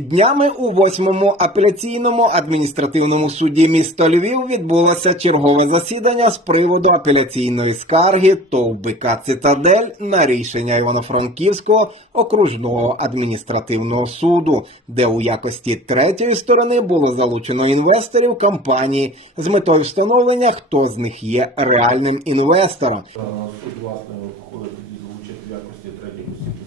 Днями у восьмому апеляційному адміністративному суді міста Львів відбулося чергове засідання з приводу апеляційної скарги ТОВ БК Цитадель на рішення Івано-Франківського окружного адміністративного суду, де у якості третьої сторони було залучено інвесторів компанії з метою встановлення, хто з них є реальним інвестором. Е, Суд, власне, залучити в якості третіх осіб.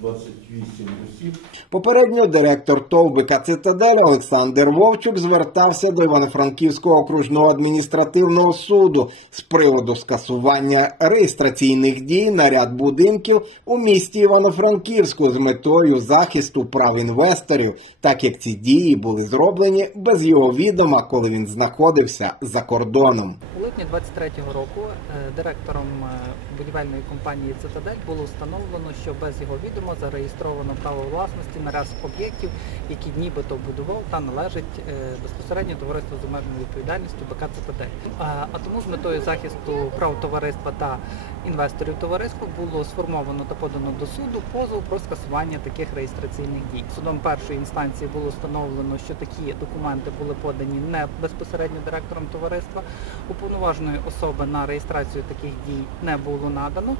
28 осіб. Попередньо директор ТОВ БК Цитадель Олександр Вовчук звертався до Івано-Франківського окружного адміністративного суду з приводу скасування реєстраційних дій на ряд будинків у місті Івано-Франківську з метою захисту прав інвесторів, так як ці дії були зроблені без його відома, коли він знаходився за кордоном. У липні 23-го року е, директором е, будівельної компанії Цитадель було встановлено, що без його відома зареєстровано право власності на ряд об'єктів, які нібито будував та належить е, безпосередньо товариству з обмеженою відповідальністю БК. А, а тому з метою захисту прав товариства та інвесторів товариства було сформовано та подано до суду позов про скасування таких реєстраційних дій. Судом першої інстанції було встановлено, що такі документи були подані не безпосередньо директором товариства. Уповноваженої особи на реєстрацію таких дій не було надано.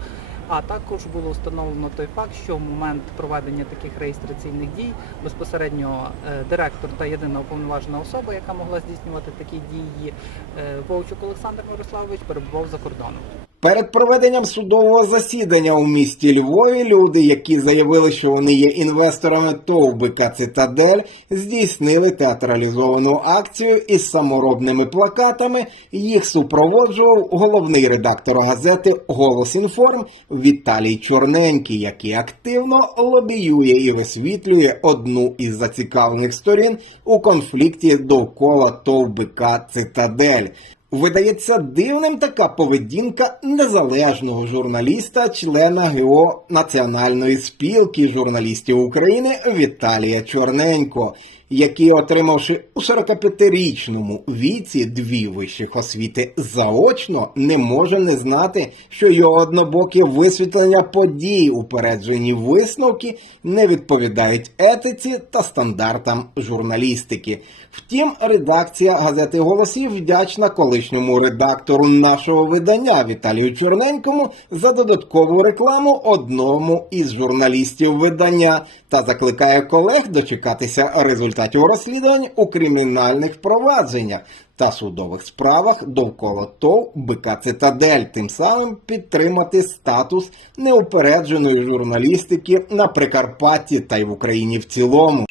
А також було встановлено той факт, що в момент проведення таких реєстраційних дій безпосередньо е, директор та єдина уповноважена особа, яка могла здійснювати такі дії, е, Вовчук Олександр Мирославович перебував за кордоном. Перед проведенням судового засідання у місті Львові люди, які заявили, що вони є інвесторами ТОВ БК Цитадель, здійснили театралізовану акцію із саморобними плакатами. Їх супроводжував головний редактор газети Голос Інформ Віталій Чорненький, який активно лобіює і висвітлює одну із зацікавлених сторін у конфлікті довкола ТОВ БК Цитадель. Видається дивним така поведінка незалежного журналіста, члена ГО Національної спілки журналістів України Віталія Чорненько, який, отримавши у 45-річному віці дві вищих освіти заочно, не може не знати, що його однобоке висвітлення подій, упереджені висновки, не відповідають етиці та стандартам журналістики. Втім, редакція газети голосів вдячна колишньому редактору нашого видання Віталію Чорненькому за додаткову рекламу одному із журналістів видання та закликає колег дочекатися результатів розслідувань у кримінальних провадженнях та судових справах довкола ТОВ БК Цитадель, тим самим підтримати статус неупередженої журналістики на Прикарпатті та й в Україні в цілому.